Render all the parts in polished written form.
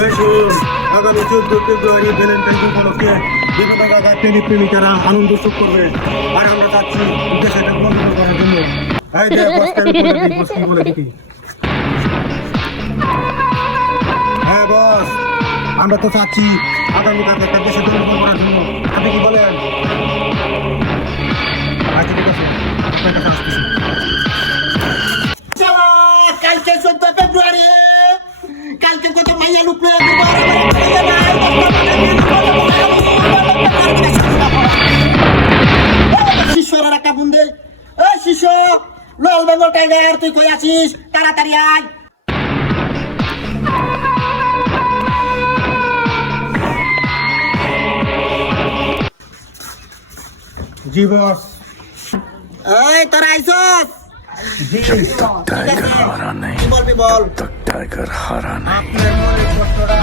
এই শুন, আগামী 14 ফেব্রুয়ারি ভ্যালেন্টাইন ডে উপলক্ষে বিভিন্ন জায়গায় প্রেমিক-প্রেমিকারা আনন্দ উৎসব করবে। আর আমরা চাচ্ছি দেশটা বন্ধ করার জন্য। এই যে বসকে আমি বলে দিই, বস কি বলে দিই। হ্যাঁ বস, আমরা তো চাচ্ছি আগামীকালকে একটা দেশে বন্ধ করার জন্য। আপনি কি বলেন? আচ্ছা ঠিক আছে, আপনার কাছে আসতেছি। কালকে 14 ফেব্রুয়ারি, কালকে কত মাইয়া লুকলো শিষ্যরা একটা বুন্দে। এই শিষ্য, লাল বেঙ্গল টাইগার, তুই কই আছিস? তাড়াতাড়ি আয়। জি বস। এই তোরা আইছস? टाइगर हारा नहीं কি বলবি বল। तब तक टाइगर हारा नहीं। আপনার মনে কষ্টটা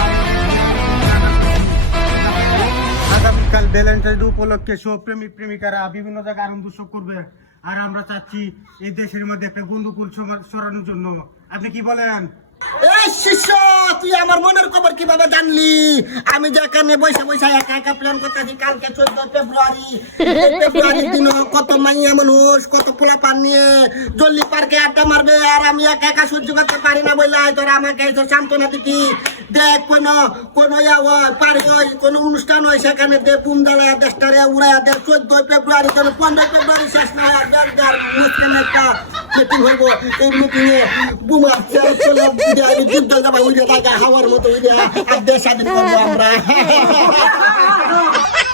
আগামীকাল ভ্যালেন্টাইন ডে উপলক্ষে সব প্রেমিক প্রেমিকারা বিভিন্ন জায়গায় আনন্দ উৎসব করবে। আর আমরা চাচ্ছি এই দেশের মধ্যে একটা গন্ডগোল সরানোর জন্য। আপনি কি বলেন? এই শিষ্য, তুই আমার মনের খবর কিভাবে জানলি? আমি যে এখানে বসে বসে একা একা প্ল্যান করতেছি কালকে 14 ফেব্রুয়ারি। ফেব্রুয়ারির দিন কত মাইয়া মানুষ, কত পোলাপান নিয়ে জল্লি পার্কে আড্ডা মারবে। আর আমি একা একা সহ্য করতে পারি না বলে তোরা আমাকে এই তো সান্ত্বনা দিতি। দেখ কোন পারি হয়, কোন অনুষ্ঠান হয়, সেখানে দে বুম জ্বালায় দেশটারে উড়াইয়া দে। 14 ফেব্রুয়ারি 15 ফেব্রুয়ারি শেষ না হয় মুসলিম একটা মিটিং হইব। এই মিটিং এ বুমা চলে আমি যুদ্ধ যাবো উড়ে থাকা হাওয়ার মতো উড়ে আর দেশ স্বাধীন করবো আমরা।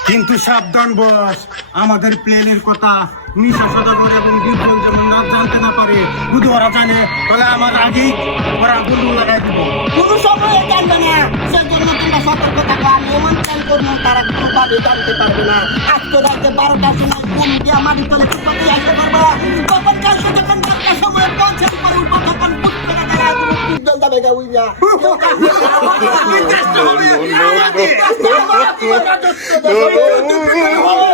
কিন্তু সাবধান বস, আমাদের প্লেনের কথা নিশা সদাগর এবং বিদ্যুৎ যেন না জানতে না পারে। যদি ওরা জানে তাহলে আমার আগেই ওরা গুন্ডু লাগাই দিব। কোনো সময় জানবে না, সেজন্য তোমরা সতর্ক থাকো। আমি এমন প্ল্যান করবো তারা কোনোভাবে জানতে পারবে না। আজকে রাতে 12টার সময় ঘুম দিয়ে মাটি তলে চুপাতে আসতে পারবো। তখন কালকে যখন 12টার সময় পৌঁছে পরে উঠবো তখন বুট করে দাঁড়া উজ্জ্বল যাবে গা উইরা। No, no, no, no, no, no, no, no, no, no, no, no, no, no, no,